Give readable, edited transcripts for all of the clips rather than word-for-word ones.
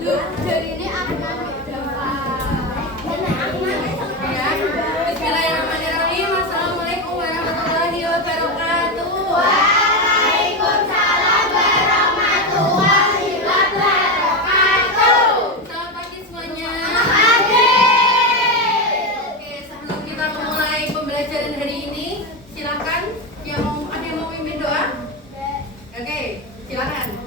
Bismillahirrahmanirrahim. Assalamualaikum warahmatullahi wabarakatuh. Waalaikumsalam warahmatullahi wabarakatuh. Selamat pagi semuanya. Pagi. Oke, sebelum kita memulai pembelajaran hari ini, silakan ada yang mau mimpin doa? Oke, silakan.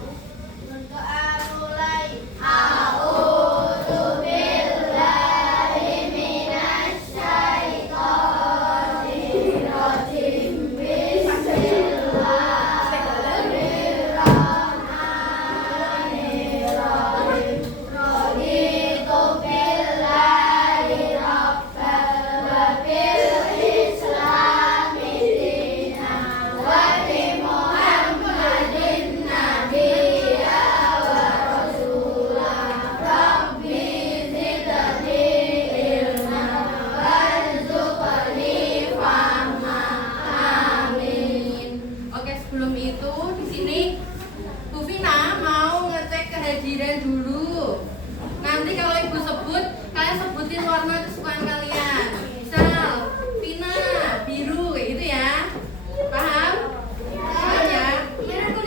Doa mulai. A'udzubillahi minasyaitonirrajim. Bismillahirrahmanirrahim. Raditu billahi rabban wa bil islami dinan wa bi Muhammadin nabiyya wa rasulah. Rabbi zidni ilma warzuqni fahma. Amin. Oke, sebelum itu di sini Bu Vina mau ngecek kehadiran dulu. Nanti kalau Ibu sebut, kalian sebutin warna kesukaan kalian. Misal, Vina, biru, kayak gitu ya. Paham? Paham ya?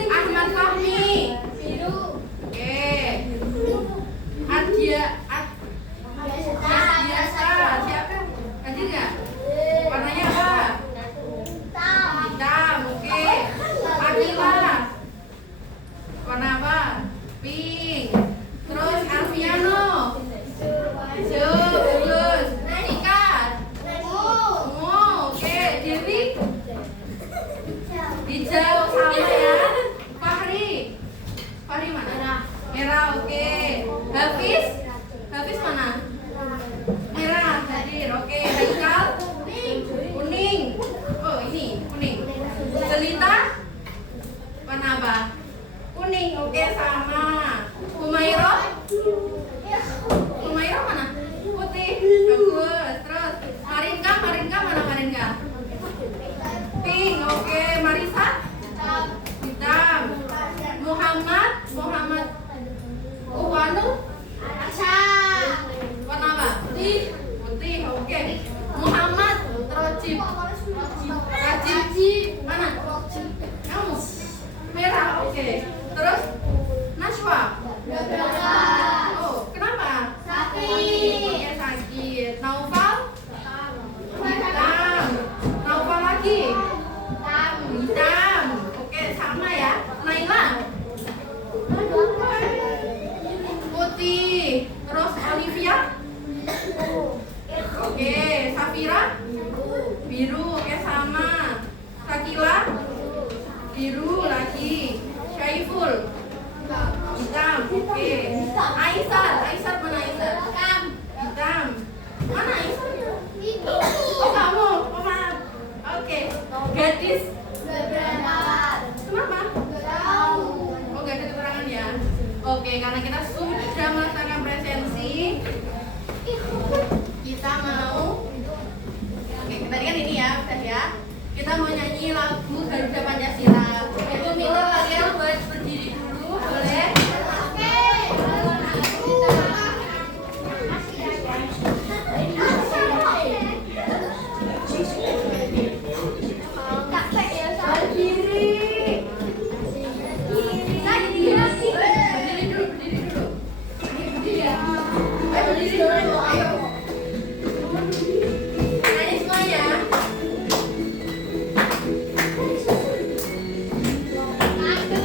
Ahmad Fahmi, Biru. oke. Adiasa, siapa? Hadir nggak? Warnanya apa? Hitam, oke. Akila, warna apa? Pink. Terus Alfiano, hijau, bagus. Ika, ungu, oke. Dewi, hijau, sama ya. Fahri mana? Merah, oke. Hafiz mana? Merah, hadir, oke. Haikal, kuning. Oh, ini kuning. Jelita, warna apa? Kuning, oke, sama. Humairah mana? Putih, bagus. Terus Marinka mana Marinka? Pink, oke. Marisa, hitam. Muhammad Wanu, warna apa? Putih, oke. Muhammad Rajib mana? Kamu? Merah, oke. Terus Nashwa. Oh, kenapa? Oke, sakit. Naufal? Hitam. Naufal lagi? Hitam. Oke, sama ya. Naila? Putih. Terus Olivia? Oke, Safira? Biru, oke, sama. Sakila? Biru lagi. Syaiful? Hitam, oke. Aisyah mana Aisyah? Hitam. Mana Aisyah? Oh, kamu? Oh, maaf. Oke. Gadis? Kenapa? Oh, gak ada keterangan ya? Oke, karena kita sudah melaksanakan presensi, kita mau tadi kan ini ya, udah ya. Kita mau nyanyi lagu Garuda Pancasila. Ibu minta kalian buat berdiri dulu, boleh? Nyanyi semua ya. Aku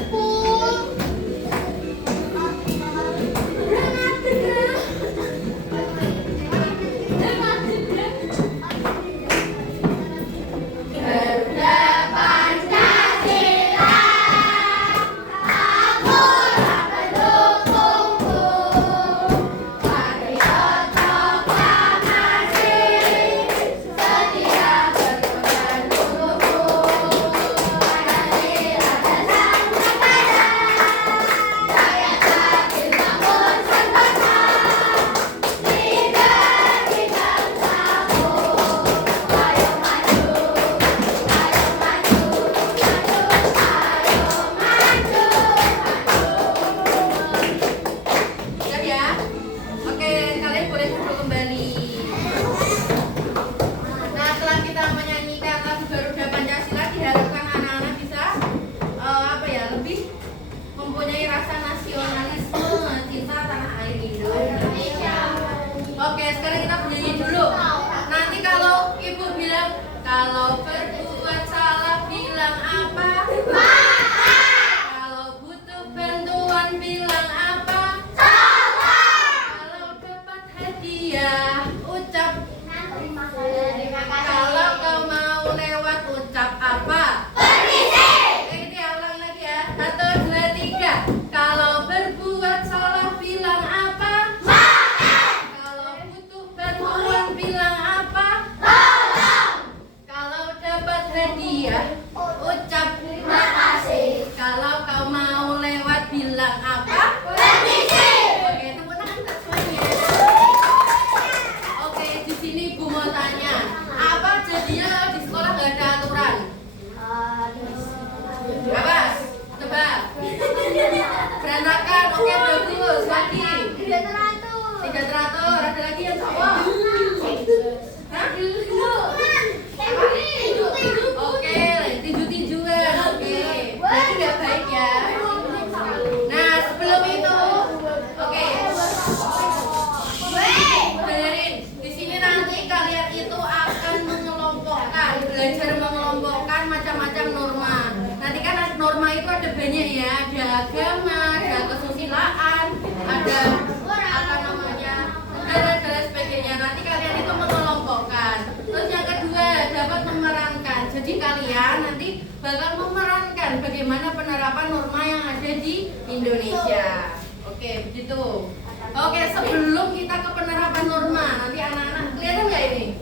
penerapan norma yang ada di Indonesia. Oke, begitu. Oke, sebelum kita ke penerapan norma, nanti anak-anak kelihatan nggak ini?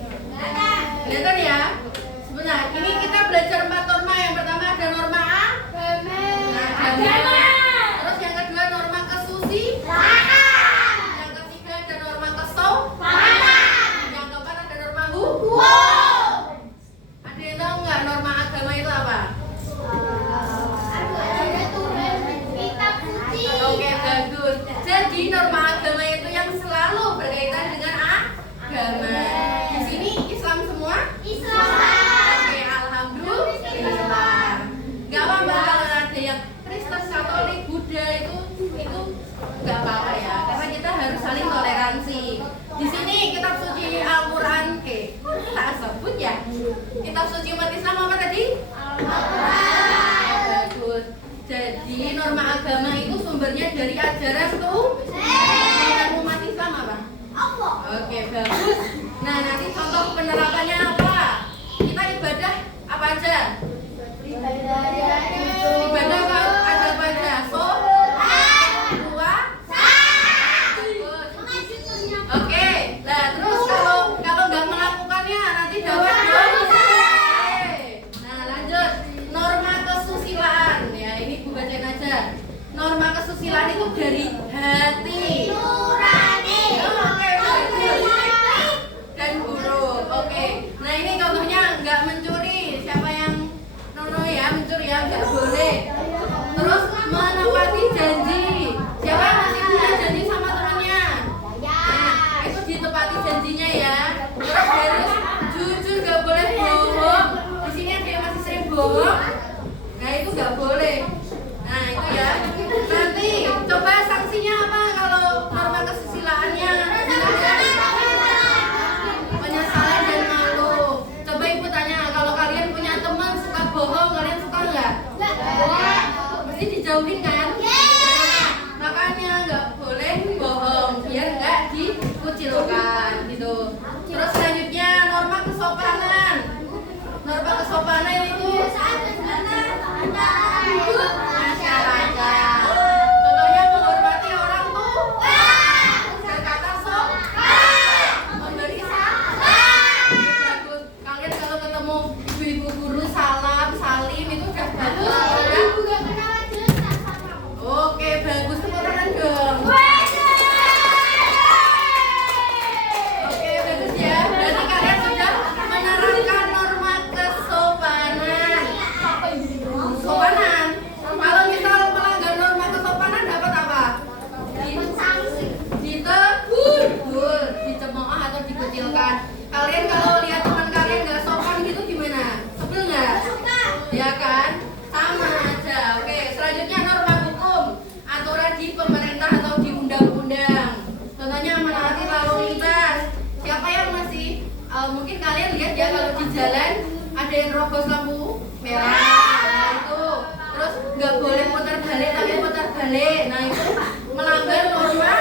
Kelihatan ya? Sebentar, ini kita belajar 4 norma. Yang pertama ada norma agama. Terus yang kedua norma kesusilaan. Yang ketiga ada norma kesopanan. Yang keempat ada norma hukum. Ada yang tahu nggak norma agama itu apa? Oke, bagus. Jadi norma agama itu yang selalu berkaitan dengan agama. Di sini Islam semua? Oke, alhamdulillah. Gak apa-apa kalau ada yang Kristen, Katolik, Buddha itu nggak apa-apa ya, karena kita harus saling toleransi. Di sini kitab suci Al-Quran, tak sebut ya. Kitab suci umat Islam apa tadi? Al-Quran. Bagus. Jadi norma agama itu sumbernya dari ajaran Tuhan umat Islam apa? Allah. Oke, bagus. Nah, nanti contoh penerapannya apa? Kita ibadah apa aja? Ibadah ada apa aja? Oke, nah terus kalau nggak melakukannya nanti dapat dosa. Nah lanjut, norma kesusilaan ya, ini Bu bacain aja. Norma kesusilaan itu dari hati nurani. Oke, dan buruk. Oke, nah ini contohnya nggak mencuri. Siapa yang ya mencuri ya nggak boleh. Terus menepati janji. Siapa yang masih punya janji sama temannya? Nah, itu ditepati janjinya ya. Terus harus jujur, nggak boleh bohong. Di sini ada yang masih sering bohong. Nah itu nggak boleh. Nah itu ya. Nanti coba sanksinya apa kalau norma kesusilaannya? Penyesalan dan malu. Coba ibu tanya, kalau kalian punya teman suka bohong, kalian suka nggak? Mesti dijauhin kan? Makanya nggak boleh bohong biar nggak dikucilkan gitu. Terus selanjutnya norma kesopanan. Norma kesopanan itu masyarakat. Contohnya menghormati orang tua, berkata sopan, memberi salam. Bagus. Kalian kalau ketemu ibu-ibu guru salam, salim itu udah bagus. Oke, bagus, tepuk tangan dong. Oke, bagus ya. Berarti kalian sudah menerapkan norma kesopanan. Kesopanan. Kalau misal melanggar norma kesopanan dapat apa? Ditegur, dicemooh atau dikucilkan. Kalian kalau lihat teman kalian nggak sopan gitu gimana? Sebel nggak? Ya kan? Sama aja. Oke, selanjutnya norma hukum. Aturan di pemerintah atau di undang-undang. Contohnya menaati lalu lintas. Siapa yang masih mungkin kalian lihat ya kalau di jalan ada yang nerobos lampu merah. Nah itu. Terus nggak boleh putar balik tapi putar balik. Nah itu melanggar norma.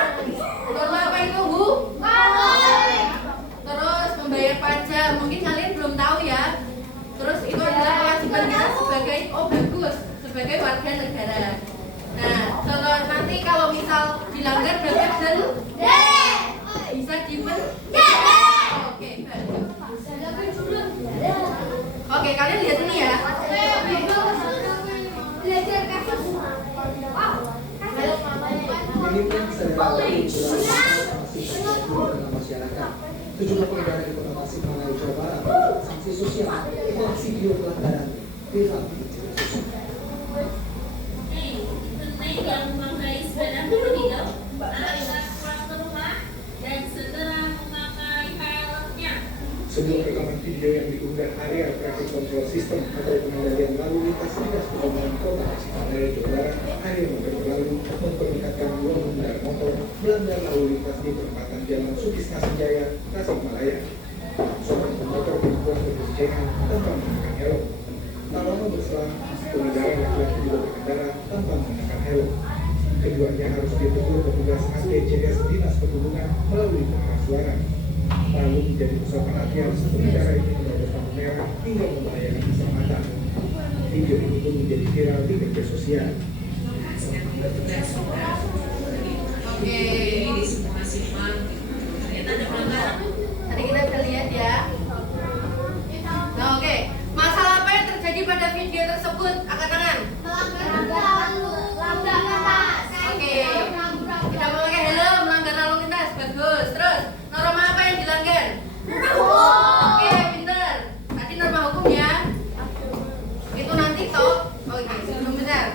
Norma apa itu, Bu? Terus membayar pajak. Mungkin kalian belum tahu ya. Terus itu adalah kewajiban kita sebagai warga negara. Nah, kalau nanti kalau misal dilanggar dapat denda, bisa dipenjara. Oke, bagus. Oke, kalian lihat ini ya. Belajar kasus. Minimnya kesadaran masyarakat. Sejumlah pengendara di Kota Tasikmalaya, Jawa Barat, sanksi sosial, koleksi video pelanggaran, viral yang memakai sepeda motor agar pulang ke rumah dan segera memakai helmnya. Sebuah rekaman video yang diunggah area traffic control system atau pengendalian lalu lintas Dinas Perhubungan Kota Tasikmalaya, Jawa Barat akhir November lalu memperlihatkan dua pengendara motor melanggar lalu lintas di perempatan Jalan Sutisna Senjaya, Tasikmalaya. Seorang pemotor perempuan berboncengan tanpa menggunakan helm. Tak lama berselang, pengendara laki-laki juga berkendara tanpa menggunakan helm. Keduanya harus ditegur petugas APJS Dinas Perhubungan melalui pengeras suara. Lalu menjadi pusat perhatian pengendara ini menerobos lampu merah hingga membahayakan keselamatan. Di video ini pun menjadi viral di media sosial. Oke. Tadi kita bisa lihat ya. Nah, oke. Masalah apa yang terjadi pada video tersebut? Angkat tangan. Oke. Tidak memakai helm, melanggar lalu lintas. Bagus. Terus, norma apa yang dilanggar? Oke, pintar. Tadi norma hukum ya. Itu nanti toh. Oke, belum benar.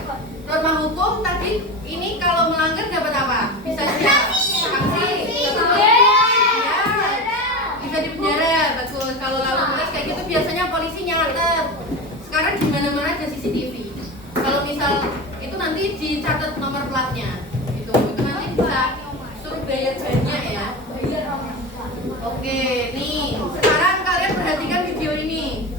Norma hukum tadi ini kalau melanggar dapat apa? Bisa sanksi. Bisa dipenjara. Bagus. Kalau lalu lintas kayak gitu biasanya polisi nyatet. Sekarang di mana-mana ada CCTV. Kalau misal itu nanti dicatat nomor platnya. Itu nanti bisa suruh bayar banyak ya. Oke, nih. Sekarang kalian perhatikan video ini.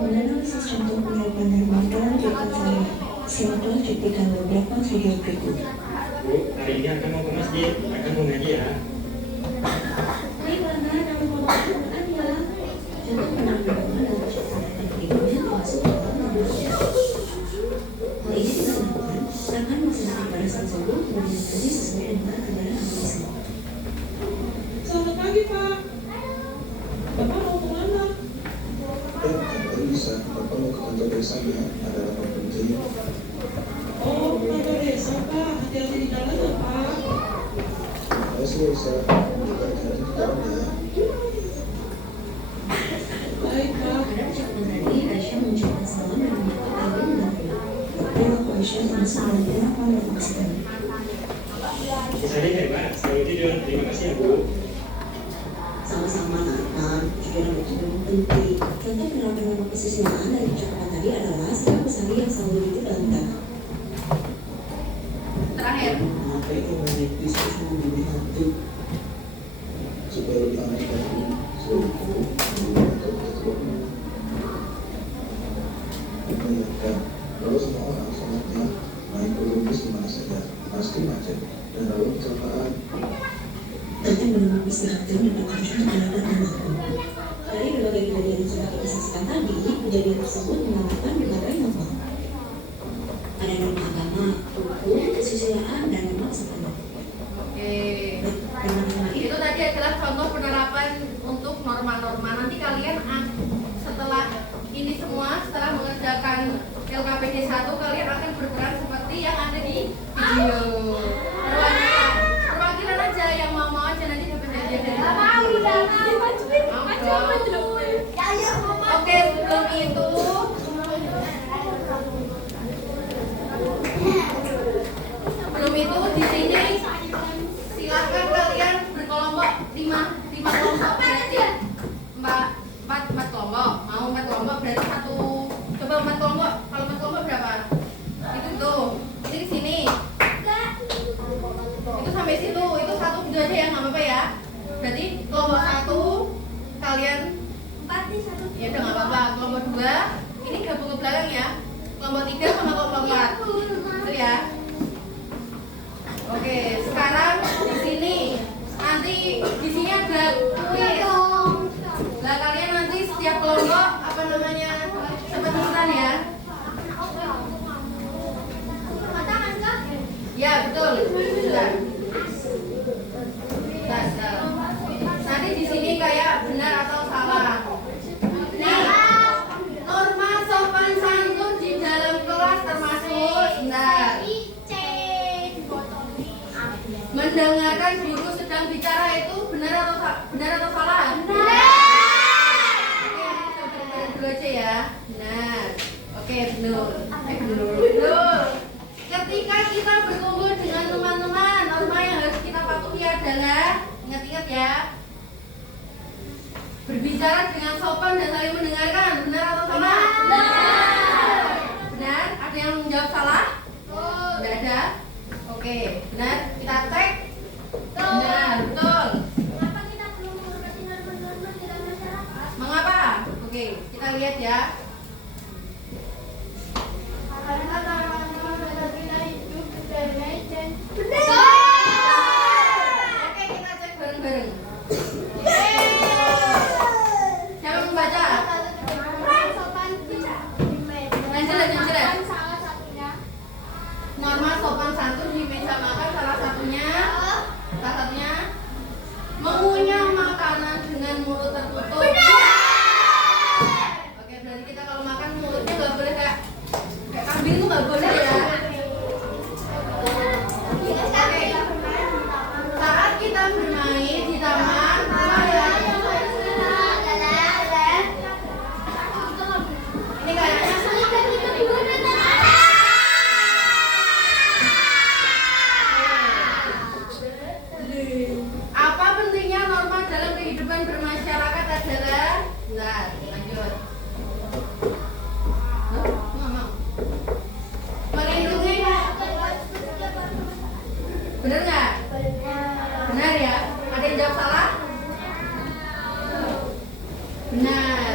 Menganalisis contoh penerapan normatif Jakarta, silakan cuplikan beberapa video berikut. Bu, hari ini akan mau ke masjid, akan mau ngaji ya. Baiklah, nama Quran ya. Contoh penerapan dalam catatan berikutnya termasuk dalam nomor. Hal ini tidak dilakukan akan melaksanakan barisan subuh kemudian tadi sesuai dengan kendaraan agama. Selamat pagi, Pak. Bapak mau kemana? Kalau bisa, Bapak mau ke kantor desa ya, ada rapat penting. Oh, kantor desa, Pak. Hati-hati di jalan ya, Pak. Terima kasih, Desa. Juga hati-hati di jalan ya. Baik, Pak. Pada ucapan tadi, Aisyah mengucapkan salam dan menyatakan kami mengaku. Perilaku Aisyah termasuk dalam perilaku yang maksimal. Misalnya hebat, selalu tidur. Terima kasih ya, Bu. Sama-sama Nathan, jujur dan betul penting. Contoh penerapan norma kesusilaan dari ucapan tadi adalah sikap besari yang selalu diikuti dalam tanah. Terakhir. Apa itu banyak diskusi membunuh hantu? Supaya lebih aman lagi, seluruh atau ketua membayangkan bahwa semua orang sholatnya naik berlubis di mana saja, pasti macet dan lalu kecelakaan. Tentang menurut istirahat dan harusnya menggunakan anakku. Dari berbagai kejadian yang sudah kita saksikan tadi, kejadian tersebut mengalahkan berbagai norma. Ada norma agama, hukum, kesusilaan, dan norma kesehatan. Oke. Norma-norma Itu tadi adalah contoh penerapan untuk norma-norma. Nanti kalian setelah ini semua, setelah mengerjakan LKPD 1, kalian akan berperan seperti yang ada di video. Perwakilan aja yang mau aja nanti dapat hadiah dari Oke, sebelum itu di sini silakan kalian berkelompok 5 kelompok berarti 4 kelompok. Mau 4 kelompok berarti satu. Coba 4 kelompok. Kalau 4 kelompok berapa? Itu tuh. Ini di sini. Itu sampai situ. Itu satu gitu aja ya, nggak apa-apa ya. Berarti kelompok 1 kalian 4 nih satu. Ya udah nggak apa-apa. Kelompok 2 ini gabung ke belakang ya. Kelompok 3 sama kelompok 4. Itu ya. Oke, sekarang di sini nanti di sini ada kuis. Nah, kalian nanti setiap kelompok apa namanya sebutan ya. Ya betul. Benar. Nanti di sini kayak benar atau salah. Nih, norma sopan santun di dalam kelas termasuk benar. Mendengarkan guru sedang bicara itu benar atau salah? Benar. Oke, kita benar dulu aja ya. Benar. Oke, benar. Benar. Ketika kita berkumpul dengan teman-teman, norma yang harus kita patuhi adalah ingat-ingat ya. Berbicara dengan sopan dan saling mendengarkan. Benar atau salah? Benar. Benar? Ada yang menjawab salah? Tidak ada. Oke, benar. Kita cek. Benar, betul. Mengapa kita belum menghormati norma-norma dalam masyarakat? Mengapa? Oke, kita lihat ya. Karena norma-norma dalam kita hidup berdamai dan Oke, kita cek bareng-bareng. sopan santun di meja makan salah satunya mengunyah makanan dengan mulut tertutup. Oke, berarti kita kalau makan mulutnya nggak boleh kayak kambing tuh nggak boleh ya. Oke. Saat kita bermain di taman, ini kayaknya apa pentingnya norma dalam kehidupan bermasyarakat adalah? Bentar, lanjut. Melindungi. Bener nggak? Benar ya? Ada yang jawab salah? Benar.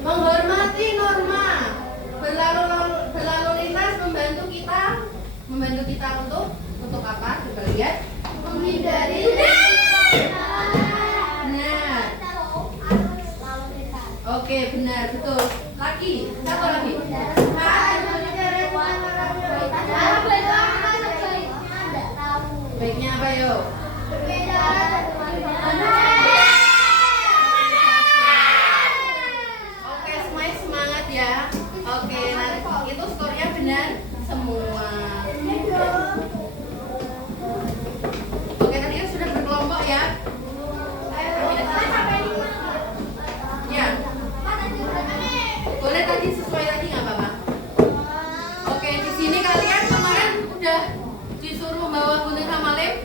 Menghormati norma berlalu lintas membantu kita untuk apa? Coba lihat. Menghindari. Benar. Oke, benar, betul. Lagi, satu lagi. Baiknya apa yuk? Oke, semuanya semangat ya. Oke, nanti itu skornya benar semua. Oke, tadi kan sudah berkelompok ya. Ya. Boleh tadi sesuai tadi nggak apa-apa. Oke, di sini kalian kemarin udah disuruh bawa gunting sama lem.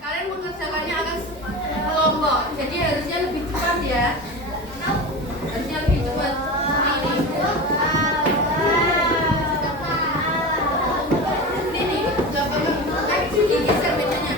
Kalian mengerjakannya akan kelompok. Jadi harusnya lebih cepat ya. Harusnya lebih cepat. Ini nggak apa-apa. Geser mejanya.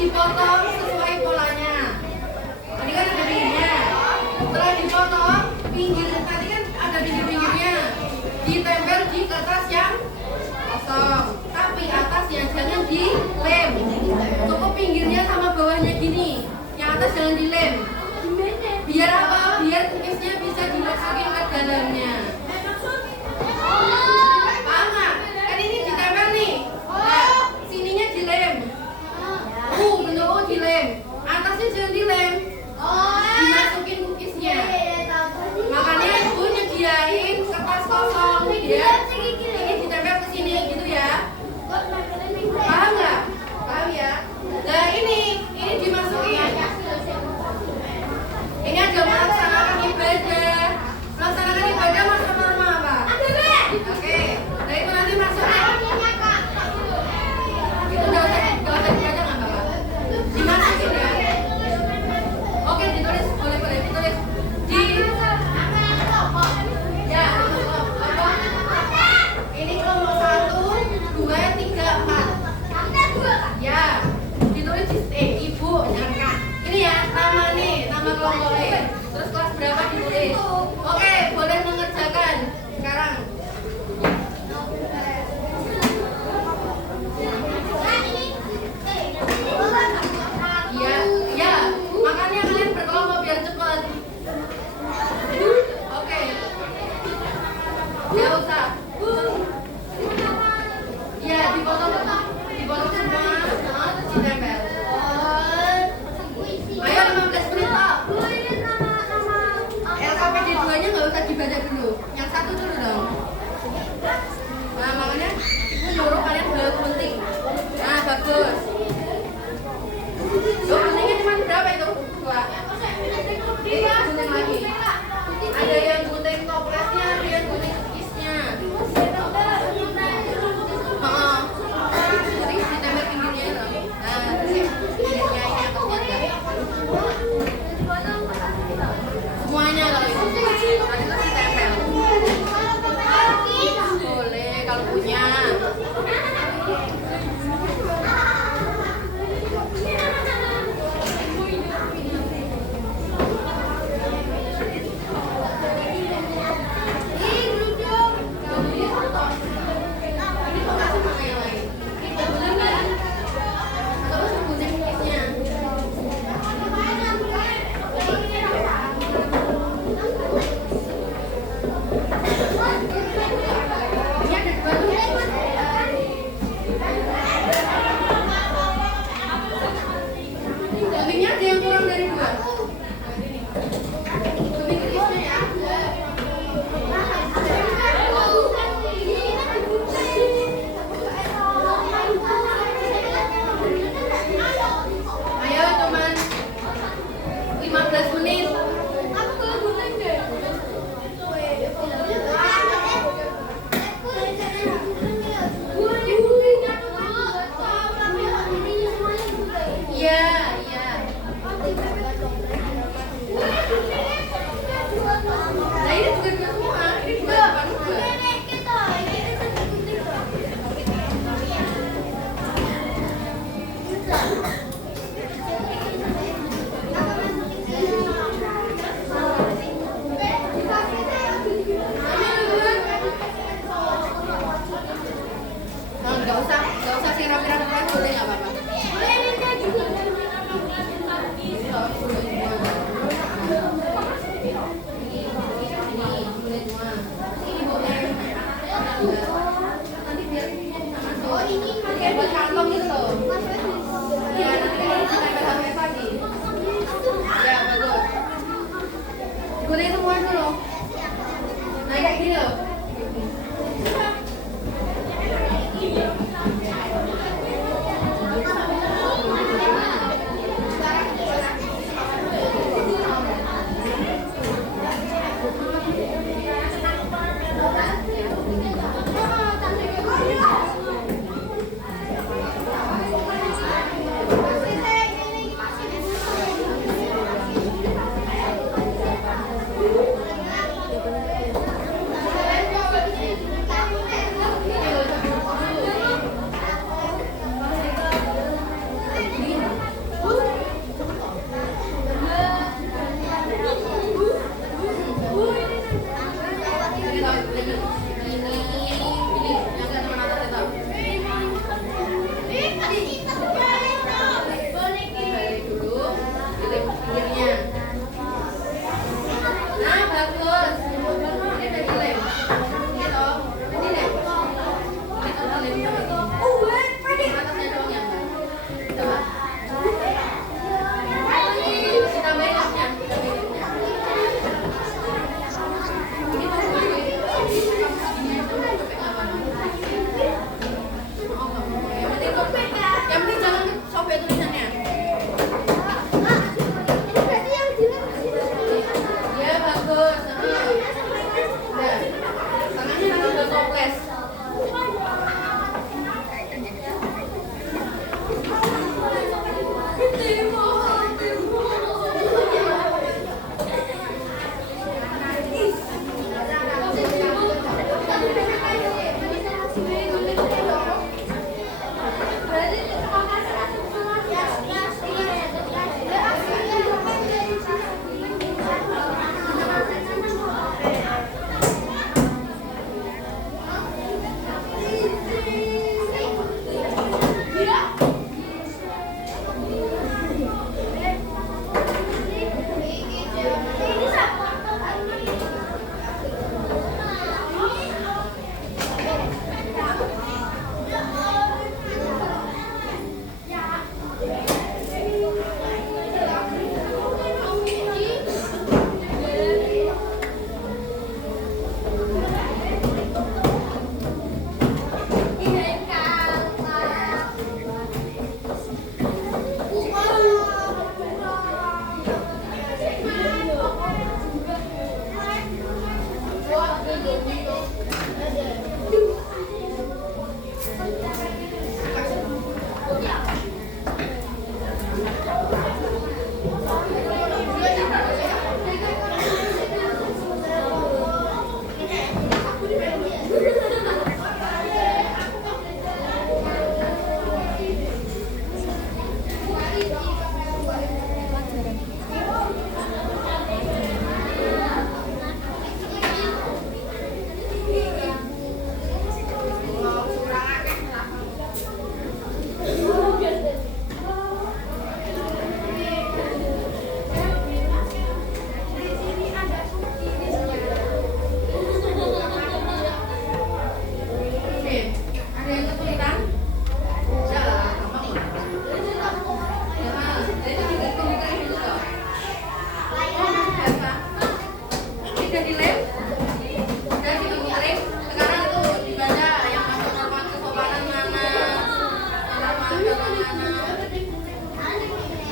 Dipotong sesuai polanya. Tadi kan ada pinggirnya. Setelah dipotong, pinggir tadi kan ada pinggir-pinggirnya. Ditempel di kertas yang kosong. Tapi atasnya jangan dilem. Cukup pinggirnya sama bawahnya gini. Yang atas jangan dilem. Biar apa? Biar cookiesnya bisa dimasukin ke dalamnya. Paham nggak? Kan ini ditempel nih. Nah, sininya dilem. Bentuk U dilem. Atasnya jangan dilem. Dimasukin cookiesnya. Makanya ibu nyediain kertas kosong ya. Ini ditempel ke sini gitu ya. Paham nggak? Paham ya?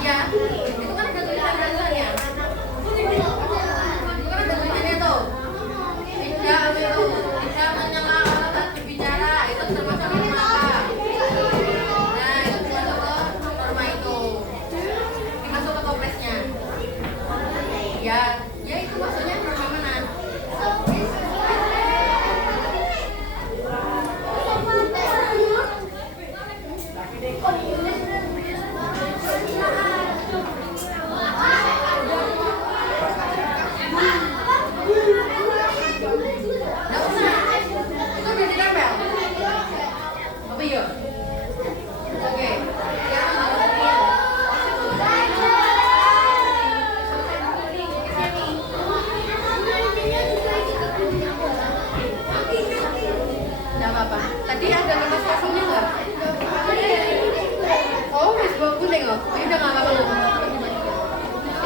Ya, itu kan ada tulisan-tulisannya. Itu kan ada tulisannya tuh. Tidak menyela orang saat berbicara, itu termasuk norma apa? Nah, itu termasuk ke norma itu. Dimasuk ke toplesnya. Ya itu maksudnya norma mana? Nggak usah. Itu udah ditempel. Apa yuk? Oke. Nggak apa-apa. Tadi ada kertas kosongnya nggak? Oh, wis bawa kuning loh. Ini udah nggak apa-apa.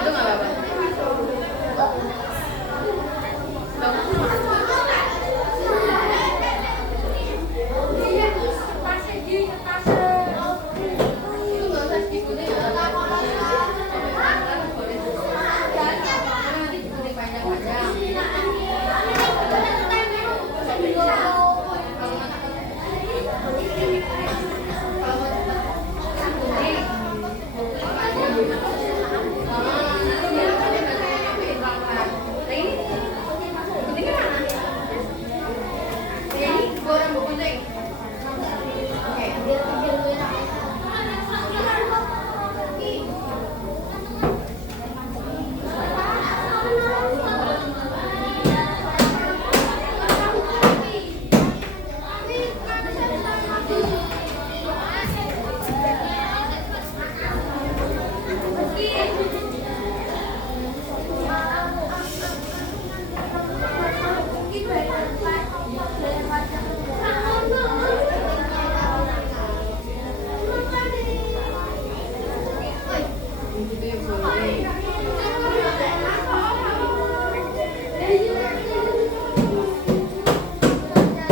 Itu nggak apa-apa.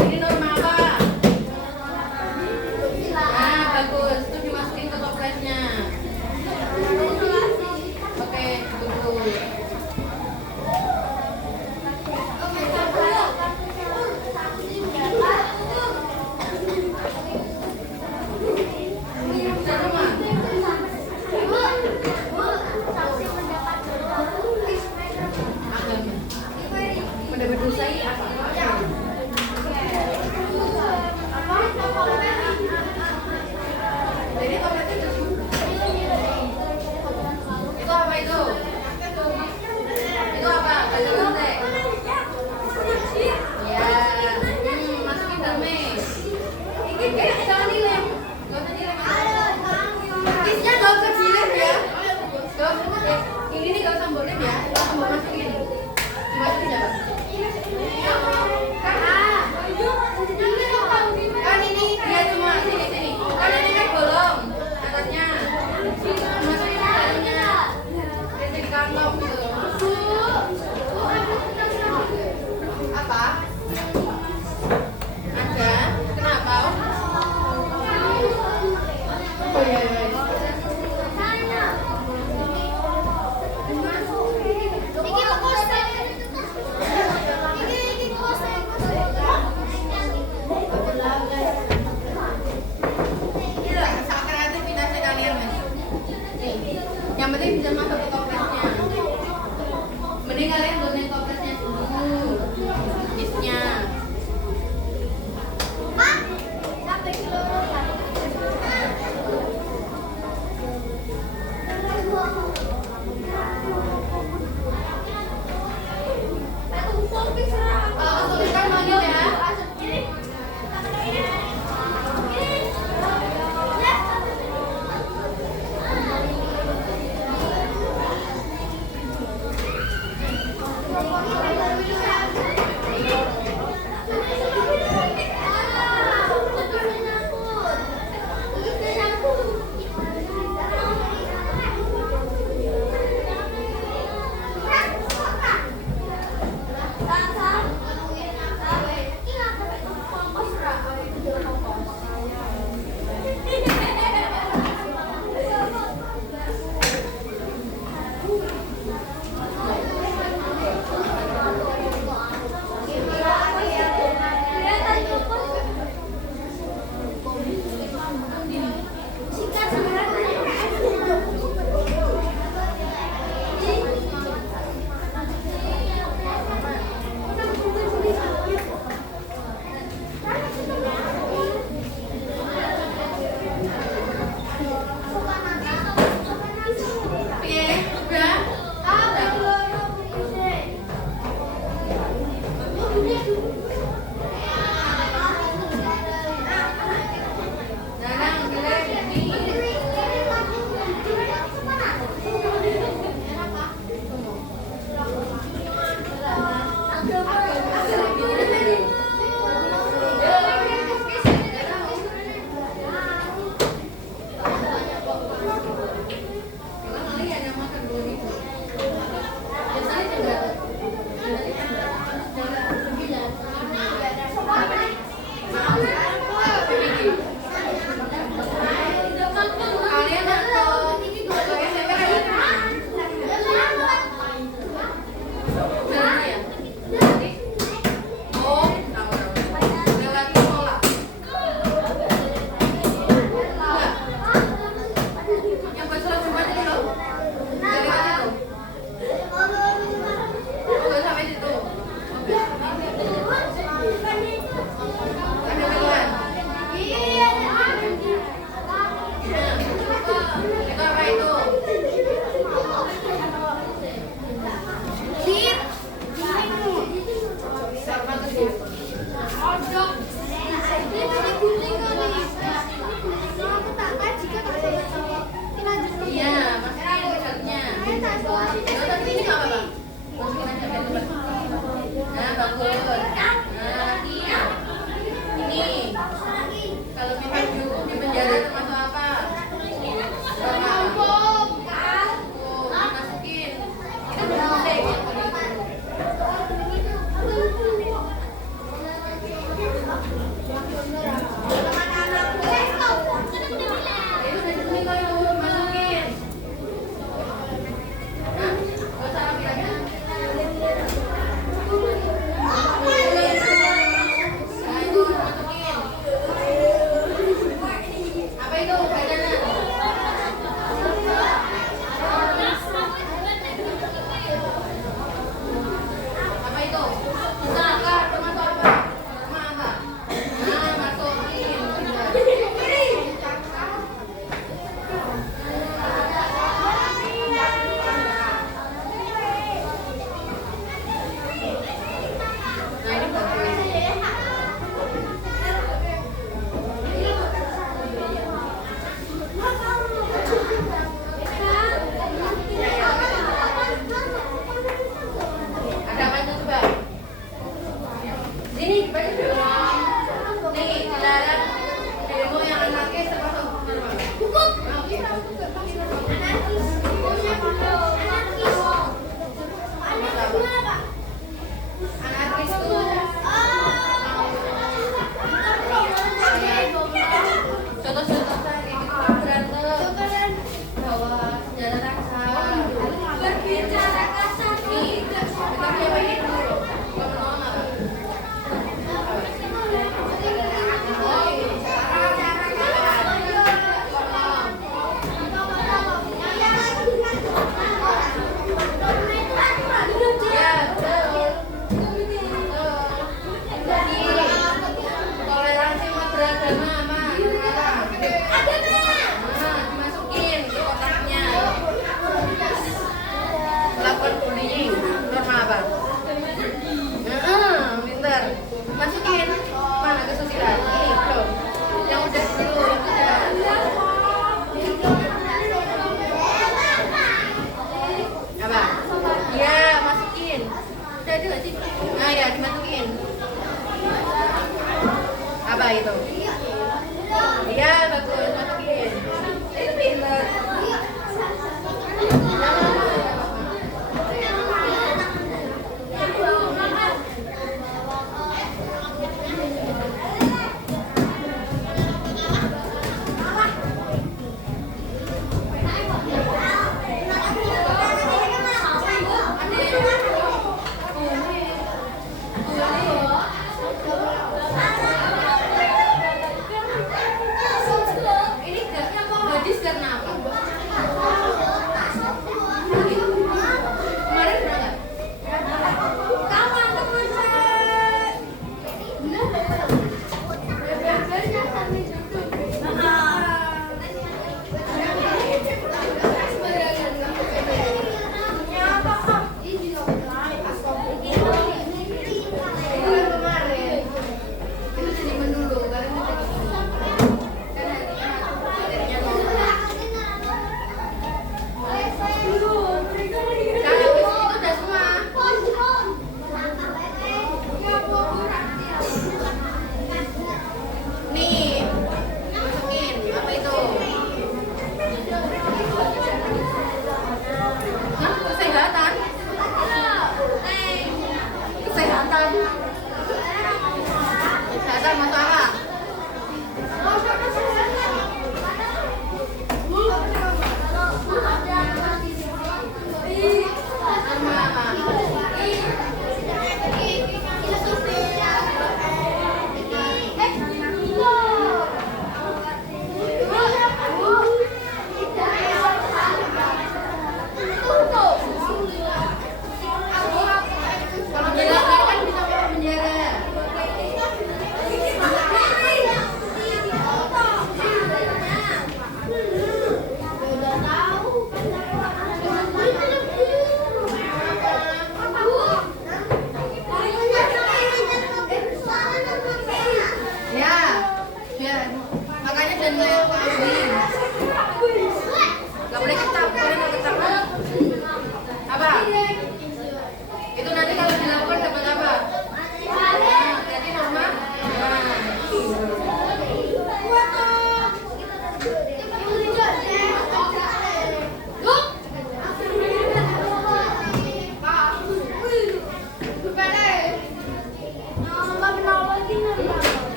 Ini norma apa? Nah, bagus. Itu dimasukin ke toplesnya. Oke, betul. Mendapat dosa ini apa? Jadi toplesnya itu apa itu? Itu apa? Baca lantai. Ya, masukin dalamnya. Ini jangan dilem. Gak usah dilem. Kisnya gak usah dilem ya. Gak usah. Ini nih gak usah boleh ya. Mau masukin. Masukin ya. Kan ini dia cuma sini. Kan ini kan bolong atasnya. Masukin ke dalamnya. Biasa di kantong gitu. Apa? Ada? Kenapa? Oh iya. Sangat kreativitasnya kalian mas. Yang penting bisa masuk ke toplesnya. Mending kalian gunain toplesnya dulu. Kisnya. Kalau kesulitan manggil ya. Nggak usah ini nggak apa-apa. Masukin aja biar cepat. Nah, bagus. Nah, ini kalau kita dihukum di penjara termasuk apa? Sama bom. Masukin. Kita bermusik yang begitu. Nah, gak usah rapi-rapi.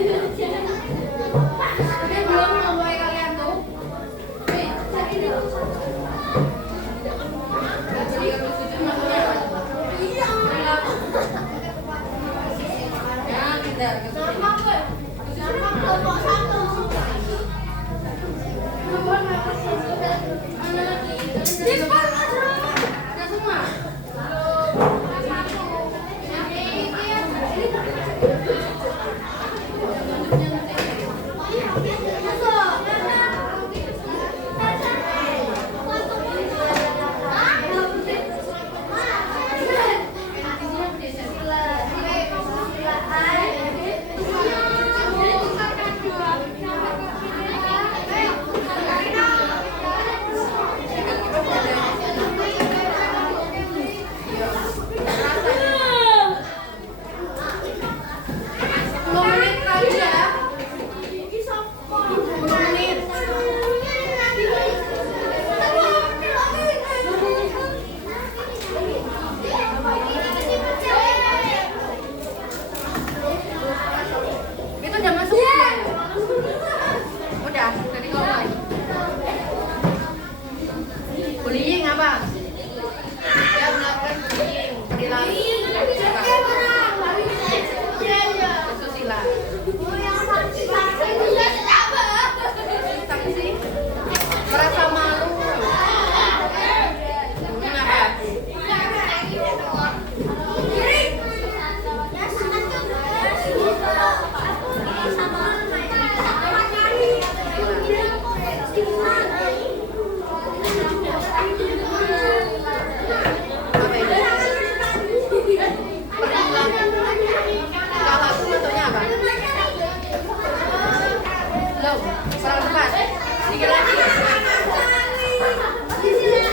Ini belum mulai kalian tuh. Nih, cari dulu. Jadi kalau sujud maksudnya apa? Ya, pindah ke sujud. Mana lagi? Udah semua? Itu udah masuk belum? Udah, tadi ngomong. Bullying apa? Ya melakukan bullying, perilaku asusila. Sanksi merasa malu. Apa? Kalau contohnya apa? Belum, kurang tepat. Sedikit lagi.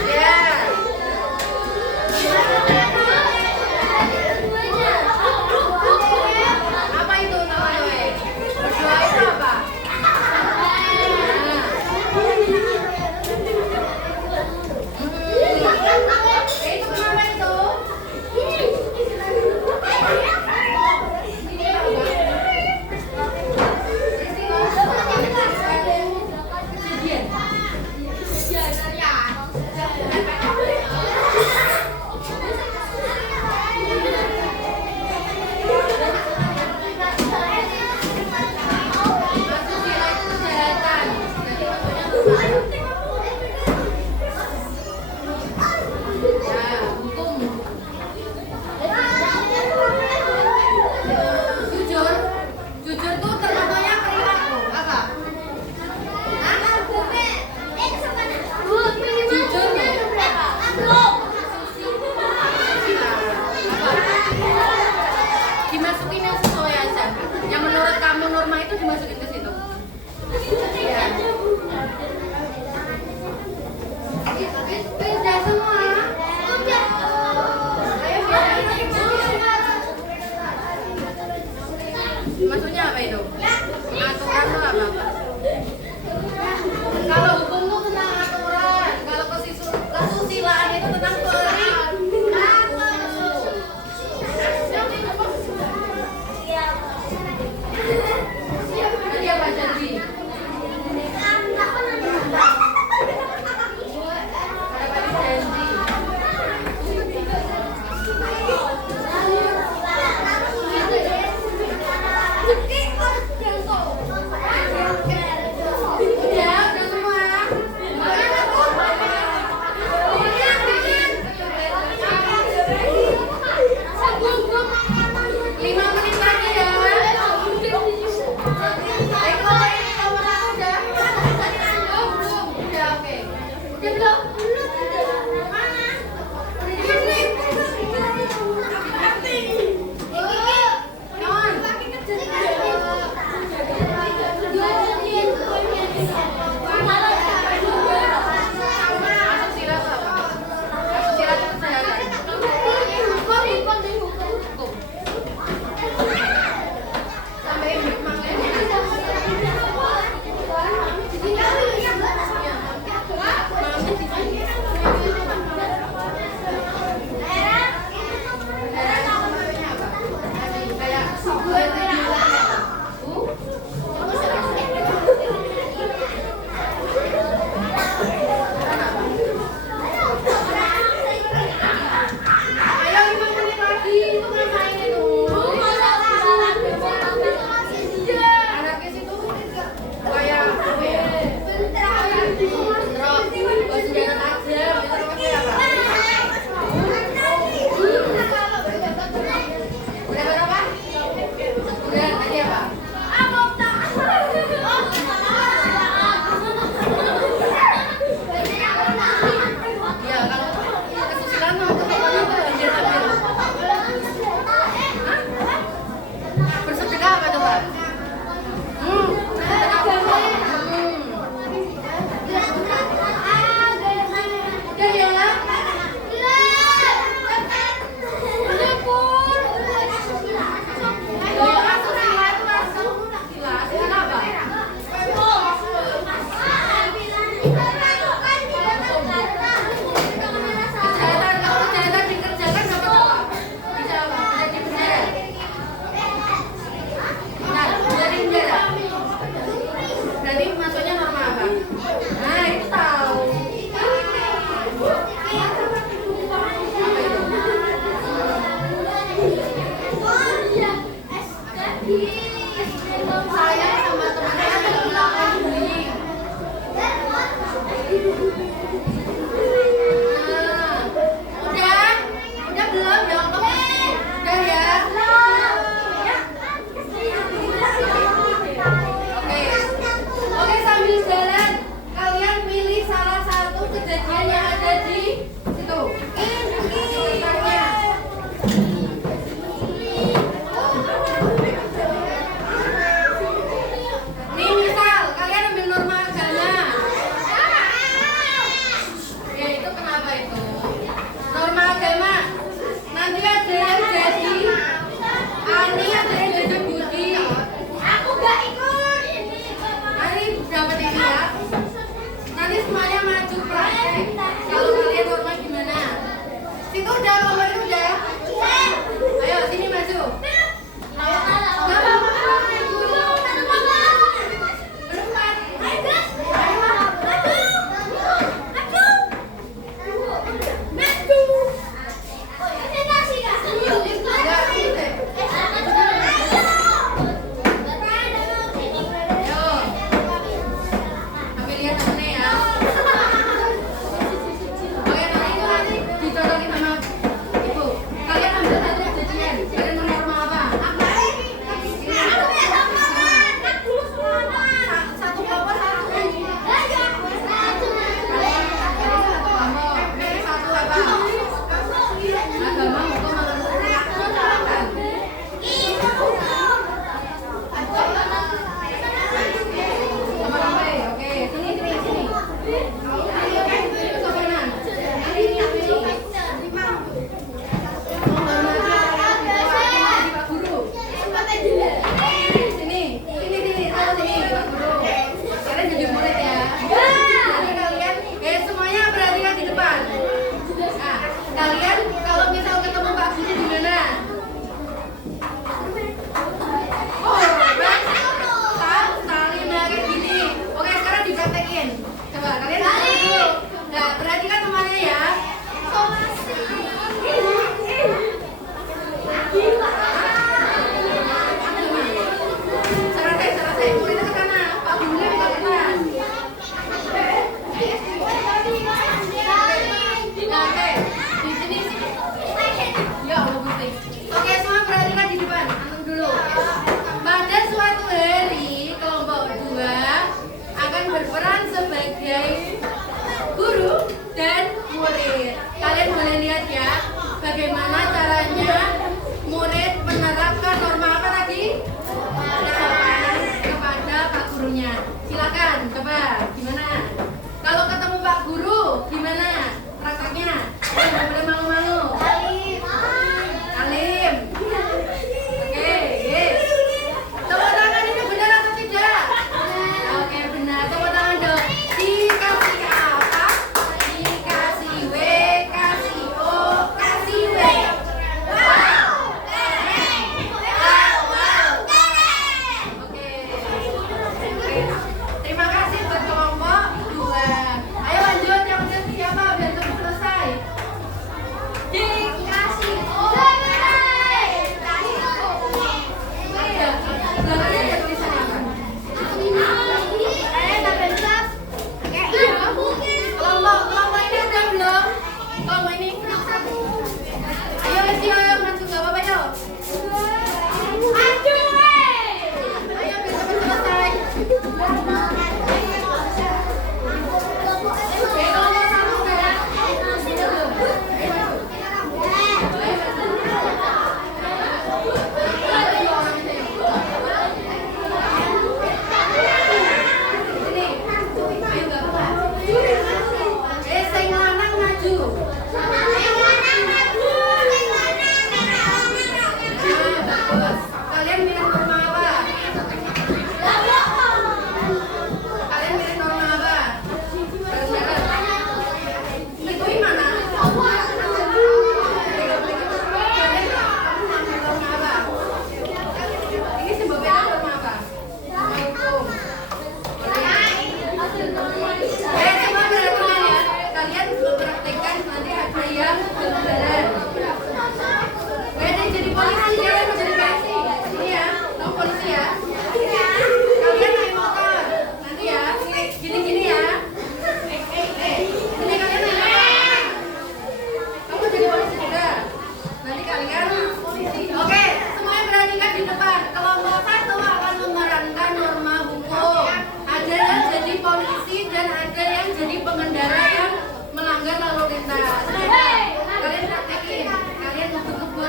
Ya. Apa itu namanya? Berdoa itu apa? Itu kenapa itu?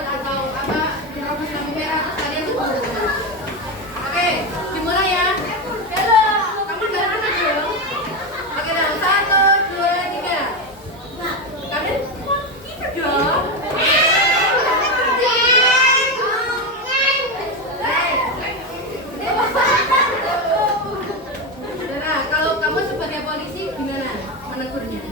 atau apa menerobos lampu merah kalian tuh bawa teman. Oke, dimulai ya. Kamu jangan anak dong. Oke, dalam 1, 2, 3. Kalian gitu dong. Nah, kalau kamu sebagai polisi gimana menegurnya?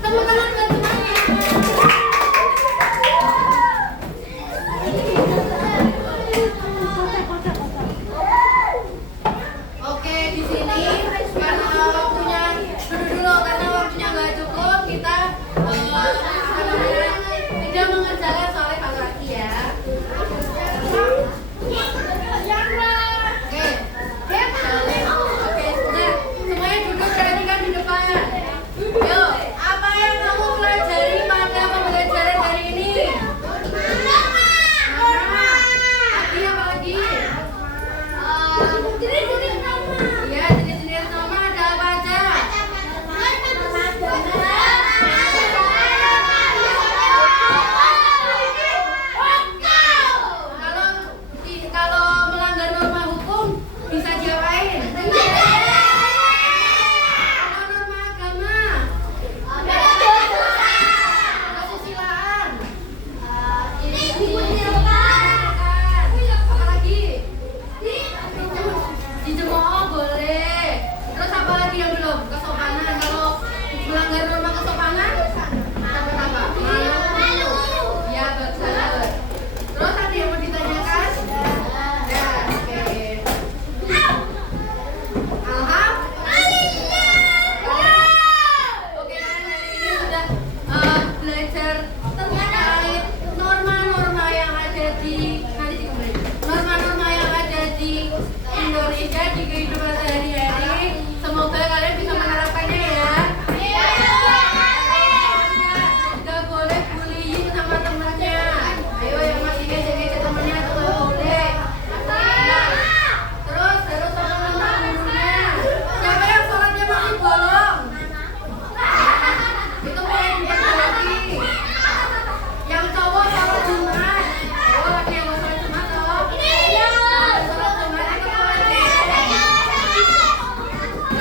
Teman-teman buat Oke, di sini karena waktunya dulu karena waktunya nggak cukup, kita tidak mengerjakan soal evaluasi ya. Oke, sudah semuanya duduk perhatikan di depan. Yuk, apa yang kamu pelajari pada pembelajaran hari ini? Lagi apa lagi? Ya, jenis-jenis nama ada apa aja? Kalau melanggar norma hukum bisa diapain? Kalau norma agama, kesusilaan, apa lagi? Dicemooh boleh. Terus apa lagi yang belum? Kesopanan. Kalau melanggar norma kesopanan, apa? Malu. Ya, betul. Terus ada yang mau ditanyakan? Ya, oke. Oke, kalian hari ini sudah belajar terkait norma-norma yang ada di norma-norma yang ada di Indonesia di kehidupan sehari-hari. Semoga kalian bisa menerapkannya ya. Gak boleh bullying sama temannya. Ayo yang masih ngejek-ngejek temannya itu gak boleh. Terus harus sama gurunya. Siapa yang sholatnya masih bolong? Itu boleh diperbaiki. Yang cowok sholat Jumat. Oh, lagi yang mau sholat Jumat toh? Iya. Sholat Jumat itu boleh.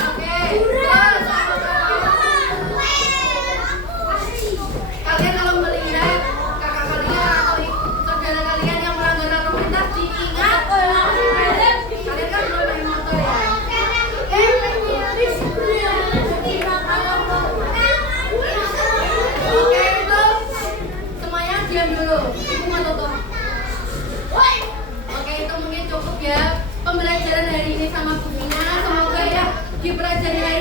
Oke. Terus kalian kalau melihat kakak kalian atau saudara kalian yang melanggar lalu lintas diingat. Kalian kan belum naik motor ya? Oke, itu semuanya diam dulu. Ibu mau tutup. Oke, itu mungkin cukup ya pembelajaran hari ini sama Bu Vina. Semoga ya dipelajari hari